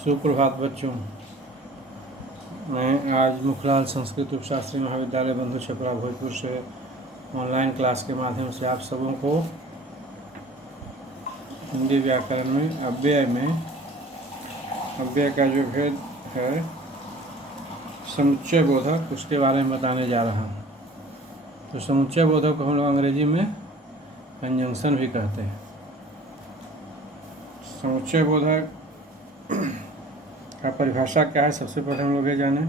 सुप्रभात बच्चों। मैं आज मुखलाल संस्कृत उपशास्त्री महाविद्यालय बंधु छपरा भोजपुर से ऑनलाइन क्लास के माध्यम से आप सबों को हिंदी व्याकरण में अव्यय का जो भेद है समुच्चय बोधक, उसके बारे में बताने जा रहा हूँ। तो समुच्चय बोधक को हम लोग अंग्रेजी में कंजंक्शन भी कहते हैं। समुच्चय बोधक का परिभाषा क्या है, सबसे पहले हम लोग ये जाने।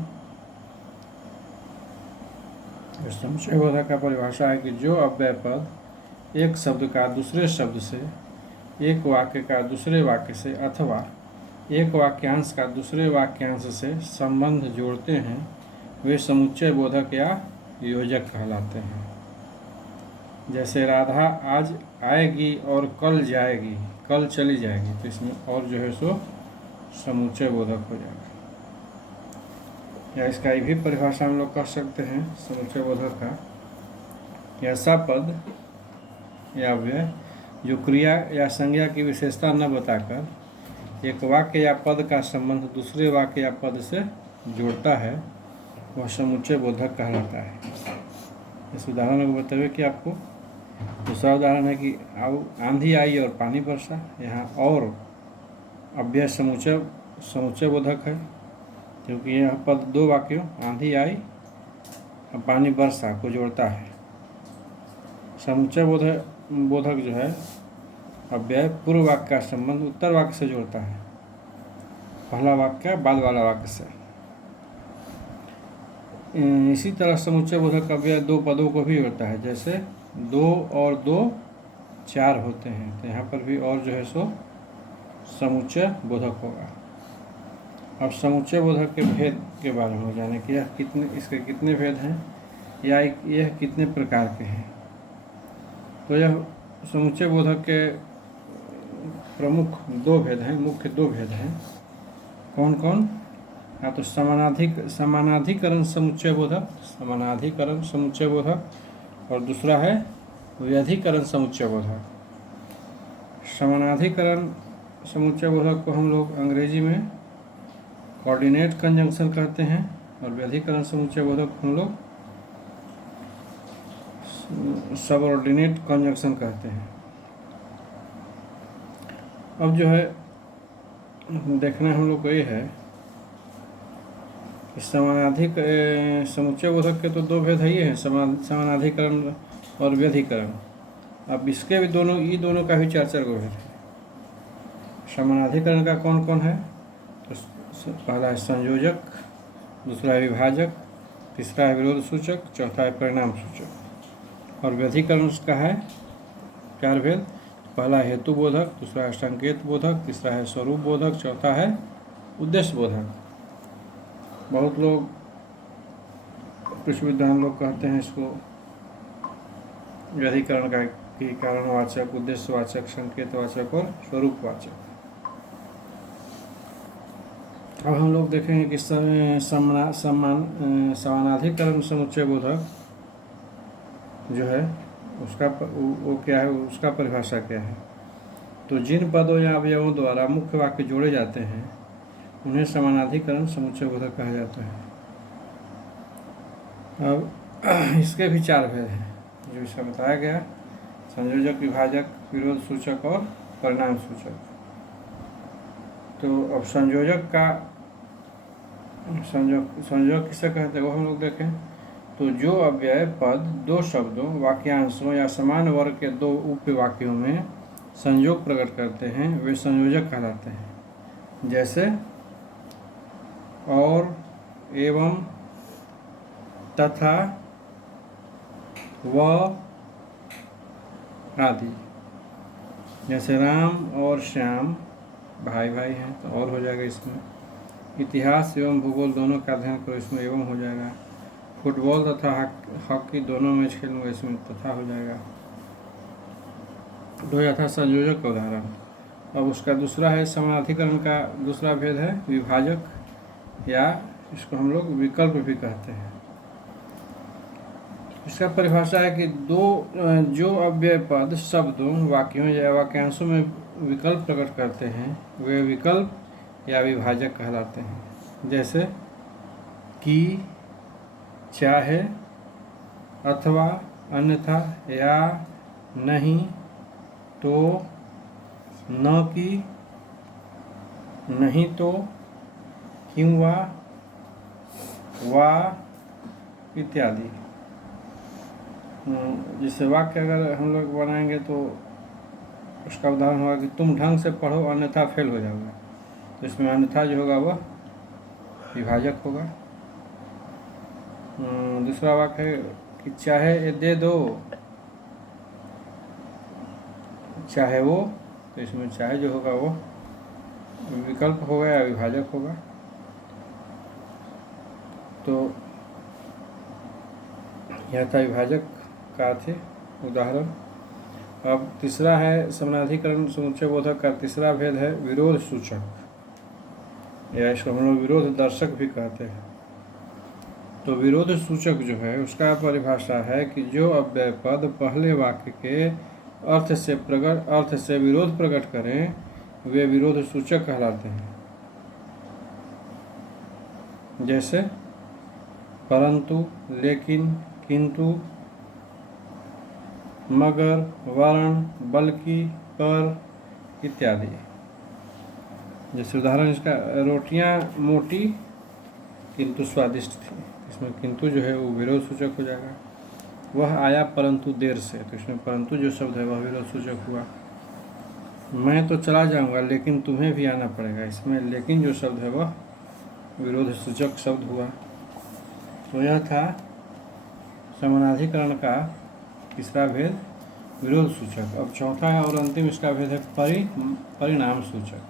समुच्चय बोधक का परिभाषा है कि जो अव्यय पद एक शब्द का दूसरे शब्द से, एक वाक्य का दूसरे वाक्य से अथवा एक वाक्यांश का दूसरे वाक्यांश से संबंध जोड़ते हैं, वे समुच्चय बोधक या योजक कहलाते हैं। जैसे राधा आज आएगी और कल जाएगी, कल चली जाएगी, तो इसमें और जो है सो समुच्चय बोधक हो जाएगा। या इसका भी परिभाषा हम लोग कर सकते हैं समुच्चय बोधक का, ऐसा पद या अव्यय जो क्रिया या संज्ञा की विशेषता न बताकर एक वाक्य या पद का संबंध दूसरे वाक्य या पद से जोड़ता है, वह समुच्चय बोधक कहलाता है। इस उदाहरण को बताइए कि आपको दूसरा उदाहरण है कि आंधी आई और पानी बरसा। यहाँ और अव्यय समुच्चय बोधक है, क्योंकि यह पद दो वाक्यों आंधी आई और पानी बरसा को जोड़ता है। समुच्चय बोधक जो है अव्यय पूर्व वाक्य का संबंध उत्तर वाक्य से जोड़ता है, पहला वाक्य बाद वाला वाक्य से। इसी तरह समुच्चय बोधक अव्यय दो पदों को भी जोड़ता है, जैसे 2 और 2 4 होते हैं, तो यहाँ पर भी और जो है सो समुच्चय बोधक होगा। अब समुच्चय बोधक के भेद के बारे में जाने कि इसके कितने भेद हैं या यह कितने प्रकार के हैं। तो यह समुच्चय बोधक के प्रमुख दो भेद हैं, मुख्य दो भेद हैं। कौन कौन? हाँ, तो समानाधिकरण समुच्चय बोधक, और दूसरा है व्यधिकरण समुच्चय बोधक। समानाधिकरण समुच्चय बोधक को हम लोग अंग्रेजी में कोऑर्डिनेट कंजंक्शन कहते हैं, और व्यधिकरण समुच्चय बोधक हम लोग सबऑर्डिनेट कंजंक्शन कहते हैं। अब जो है देखना हम लोग को ये है कि समुच्चय बोधक के तो दो भेद ही हैं, समानाधिकरण और व्यधिकरण। अब इसके भी दोनों का भी चार को भेद है। समानाधिकरण का कौन कौन है? तो पहला है संयोजक, दूसरा है विभाजक, तीसरा है विरोध सूचक, चौथा है परिणाम सूचक। और व्यधिकरण उसका है चार भेद, पहला हेतु बोधक, दूसरा है संकेत बोधक, तीसरा है स्वरूप बोधक, चौथा है उद्देश्य बोधक। बहुत लोग कुछ विद्वान लोग कहते हैं इसको व्यधिकरण का कि कारणवाचक, उद्देश्यवाचक, संकेतवाचक और स्वरूपवाचक। अब हम लोग देखेंगे कि समानाधिकरण समुच्चय बोधक जो है उसका वो क्या है, उसका परिभाषा क्या है। तो जिन पदों या अवयवों द्वारा मुख्य वाक्य जोड़े जाते हैं उन्हें समानाधिकरण समुच्चय बोधक कहा जाता है। अब इसके भी चार भेद हैं जो इसका बताया गया, संयोजक, विभाजक, विरोध सूचक और परिणाम सूचक। तो अब संयोजक किसे कहते हैं वो हम लोग देखें। तो जो अव्यय पद दो शब्दों, वाक्यांशों या समान वर्ग के दो उपवाक्यों में संयोग प्रकट करते हैं, वे संयोजक कहलाते हैं। जैसे और, एवं, तथा, व आदि। जैसे राम और श्याम भाई भाई हैं, तो और हो जाएगा इसमें। इतिहास एवं भूगोल दोनों का अध्ययन करो, इसमें एवं हो जाएगा। फुटबॉल तथा हॉकी दोनों मैच खेलूँगा, इसमें तथा हो जाएगा। तो यह था संयोजक का उदाहरण। अब उसका दूसरा है समानाधिकरण का दूसरा भेद है विभाजक, या इसको हम लोग विकल्प भी कहते हैं। इसका परिभाषा है कि जो अव्यय पद शब्दों, वाक्यों या वाक्यांशों में विकल्प प्रकट करते हैं, वे विकल्प या विभाजक कहलाते हैं। जैसे कि, चाहे, अथवा, अन्यथा, या, नहीं, तो, न कि, नहीं तो, किंवा, वा इत्यादि। जैसे वाक्य अगर हम लोग बनाएंगे तो उसका उदाहरण होगा कि तुम ढंग से पढ़ो अन्यथा फेल हो जाओगे, तो इसमें अन्यथा जो होगा वह विभाजक होगा। दूसरा वाक्य है कि चाहे ये दे दो, चाहे वो, तो इसमें चाहे जो होगा वो विकल्प होगा या विभाजक होगा। तो यह था विभाजक का अर्थ उदाहरण। अब तीसरा है समानाधिकरण समुच्चय बोधक का तीसरा भेद है विरोध सूचक, या इसको हम लोग विरोध दर्शक भी कहते हैं। तो विरोध सूचक जो है उसका परिभाषा है कि जो अव्यय पद पहले वाक्य के अर्थ से विरोध प्रकट करें वे विरोध सूचक कहलाते हैं। जैसे परंतु, लेकिन, किंतु, मगर, वर्ण, बल्कि, पर इत्यादि। जैसे उदाहरण इसका, रोटियां मोटी किंतु स्वादिष्ट थी, इसमें किंतु जो है वो विरोध सूचक हो जाएगा। वह आया परंतु देर से, तो इसमें परंतु जो शब्द है वह विरोध सूचक हुआ। मैं तो चला जाऊंगा लेकिन तुम्हें भी आना पड़ेगा, इसमें लेकिन जो शब्द है वह विरोध सूचक शब्द हुआ। तो यह था समानाधिकरण का तीसरा भेद विरोध सूचक। अब चौथा है और अंतिम इसका भेद है परिणाम सूचक,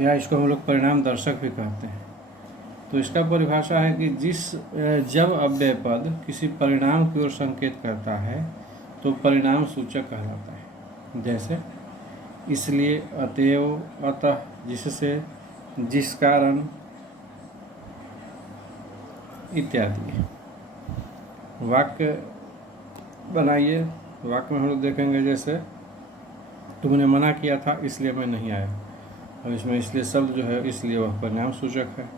या इसको हम लोग परिणाम दर्शक भी कहते हैं। तो इसका परिभाषा है कि जब अव्यय पद किसी परिणाम की ओर संकेत करता है तो परिणाम सूचक कहलाता है। जैसे इसलिए, अतएव, अतः, जिससे, जिस कारण इत्यादि। वाक्य बनाइए, वाक्य में हम लोग देखेंगे जैसे तुमने मना किया था इसलिए मैं नहीं आया, और इसमें इसलिए शब्द जो है इसलिए वह परिणाम सूचक है।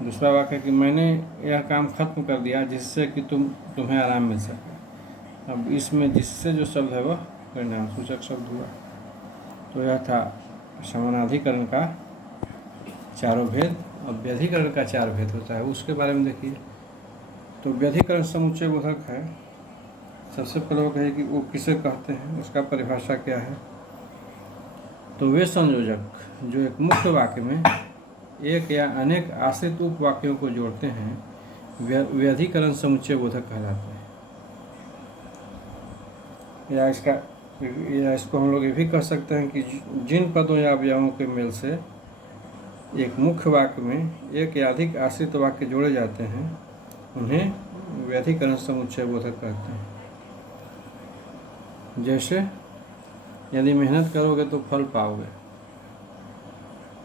दूसरा वाक्य है कि मैंने यह काम खत्म कर दिया जिससे कि तुम्हें आराम मिल सके। अब इसमें जिससे जो शब्द है वह परिणाम सूचक शब्द हुआ। तो यह था समानाधिकरण का चारों भेद। अब व्यधिकरण का चार भेद होता है, उसके बारे में देखिए। तो व्यधिकरण समुच्चय बोधक है। सबसे पहले वो कहे कि वो किसे कहते हैं, उसका परिभाषा क्या है। तो वे संयोजक जो एक मुख्य वाक्य में एक या अनेक आश्रित उपवाक्यों को जोड़ते हैं व्यधिकरण समुच्चय बोधक कहलाते हैं। या इसको हम लोग ये भी कह सकते हैं कि जिन पदों या अवयवों के मेल से एक मुख्य वाक्य में एक या अधिक आश्रित वाक्य जोड़े जाते हैं उन्हें व्यधिकरण समुच्चय बोधक कहते हैं। जैसे यदि मेहनत करोगे तो फल पाओगे,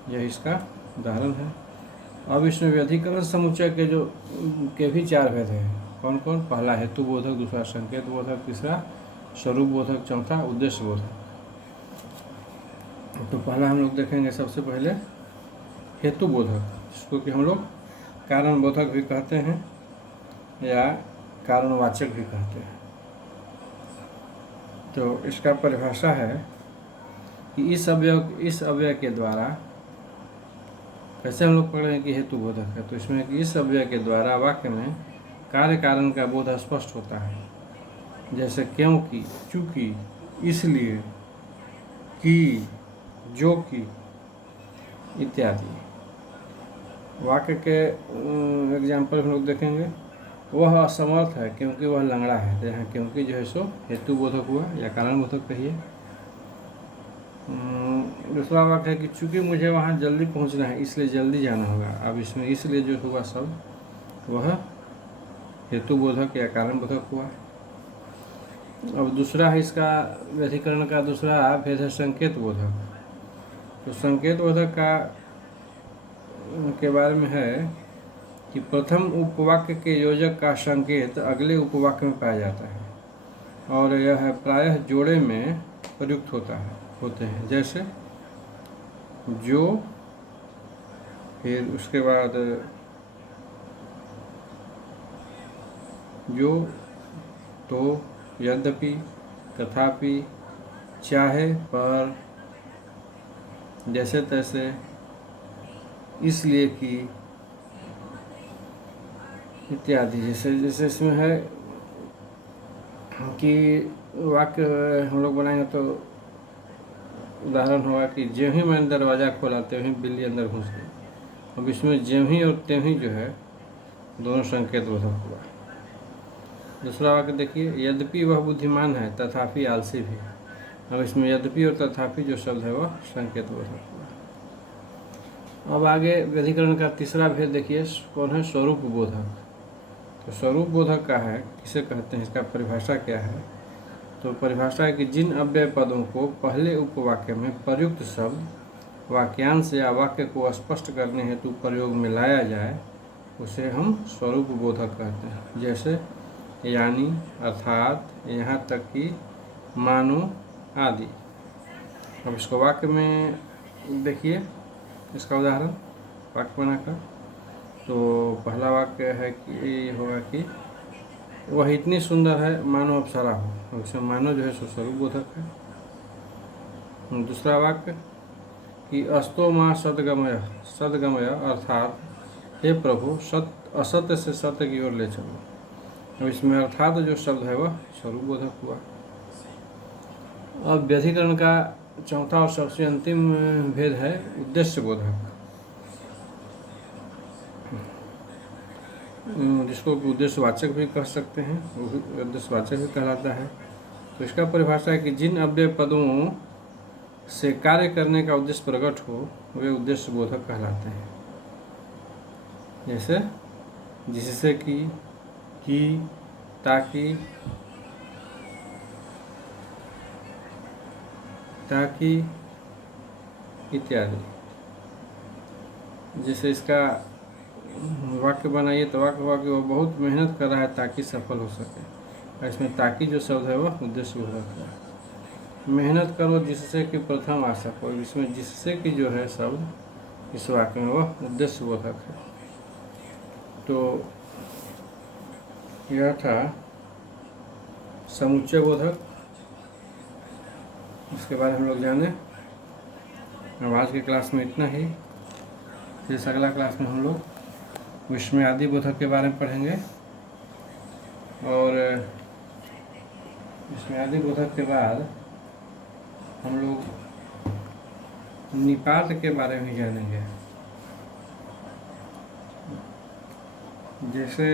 यह इसका उदाहरण है। अब इसमें व्यधिकरण समुच्चय के भी चार भेद हैं। कौन कौन? पहला हेतु बोधक, दूसरा संकेत बोधक, तीसरा स्वरूप बोधक, चौथा उद्देश्य बोधक। तो पहला हम लोग देखेंगे सबसे पहले हेतु बोधक, जिसको कि हम लोग कारण बोधक भी कहते हैं या कारणवाचक भी कहते हैं। तो इसका परिभाषा है कि इस अव्यय के द्वारा, कैसे हम लोग पढ़ रहे हैं कि हेतु बोधक है, तो इसमें कि इस अव्यय के द्वारा वाक्य में कार्य कारण का बोध स्पष्ट होता है। जैसे क्योंकि, चूंकि, इसलिए, कि, जो कि इत्यादि। वाक्य के एग्जाम्पल हम लोग देखेंगे। वह असमर्थ है क्योंकि वह लंगड़ा है, तो यहाँ क्योंकि जो है सो हेतु बोधक हुआ या कारण बोधक कहिए। दूसरा वाक्य है कि चूंकि मुझे वहाँ जल्दी पहुँचना है इसलिए जल्दी जाना होगा। अब इसमें इसलिए जो हुआ शब्द वह हेतु बोधक या कारण बोधक हुआ। अब दूसरा है इसका व्यधिकरण का दूसरा भेद है संकेत बोधक। तो संकेत बोधक के बारे में है कि प्रथम उपवाक्य के योजक का संकेत अगले उपवाक्य में पाया जाता है और यह प्रायः जोड़े में प्रयुक्त होते हैं। जैसे जो, फिर उसके बाद जो, तो, यद्यपि, तथापि, चाहे, पर, जैसे तैसे, इसलिए कि, इत्यादि। जैसे जैसे इसमें है कि वाक्य हम लोग बनाएंगे तो उदाहरण होगा कि ज्यों ही मैंने दरवाज़ा खोला त्यों ही बिल्ली अंदर घुस गई। अब इसमें ज्यों ही और त्यों ही जो है दोनों संकेत बोधक हुआ। दूसरा वाक्य देखिए, यद्यपि वह बुद्धिमान है तथापि आलसी भी। अब इसमें यद्यपि और तथापि जो शब्द है वह संकेत बोधक हुआ। अब आगे व्यधिकरण का तीसरा भेद देखिए, कौन है? स्वरूप बोधक। तो स्वरूप बोधक का है, किसे कहते हैं, इसका परिभाषा क्या है? तो परिभाषा है कि जिन अव्यय पदों को पहले उपवाक्य में प्रयुक्त शब्द वाक्यांश या वाक्य को स्पष्ट करने हेतु प्रयोग में लाया जाए उसे हम स्वरूप बोधक कहते हैं। जैसे यानी, अर्थात, यहाँ तक कि, मानो आदि। अब इसको वाक्य में देखिए, इसका उदाहरण वाक्य बनाकर। तो पहला वाक्य है कि होगा कि वह इतनी सुंदर है मानो अप्सरा हो। इसमें मानो जो है सो स्वरूप बोधक है। दूसरा वाक्य कि अस्तो माँ सदगमय, सदगमय अर्थात हे प्रभु असत्य से सत्य की ओर ले चलो। अब इसमें अर्थात जो शब्द है वह स्वरूप बोधक हुआ। अब व्यधिकरण का चौथा और सबसे अंतिम भेद है उद्देश्य बोधक, जिसको उद्देश्यवाचक भी कह सकते हैं, वो भी उद्देश्यवाचक भी कहलाता है। तो इसका परिभाषा है कि जिन अव्यय पदों से कार्य करने का उद्देश्य प्रकट हो वे उद्देश्य बोधक कहलाते हैं। जैसे जिससे कि, ताकि, ताकि इत्यादि। जैसे इसका वाक्य बनाइए तो वाक्य हुआ कि वो बहुत मेहनत कर रहा है ताकि सफल हो सके। और इसमें ताकि जो शब्द है वह उद्देश्य बोधक है। मेहनत करो जिससे कि प्रथम आ सको। इसमें जिससे कि जो है शब्द इस वाक्य में वह उद्देश्य बोधक है। तो यह था समुच्चय बोधक, इसके बारे में हम लोग जाने। अब आज की क्लास में इतना ही। फिर अगला क्लास में हम लोग विस्मयादि बोधक के बारे में पढ़ेंगे और विस्मयादि बोधक के बाद हम लोग निपात के बारे में जानेंगे। जैसे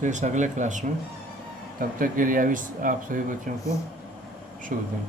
फिर अगले क्लास में, तब तक के लिए अभी आप सभी बच्चों को शुभ दिन।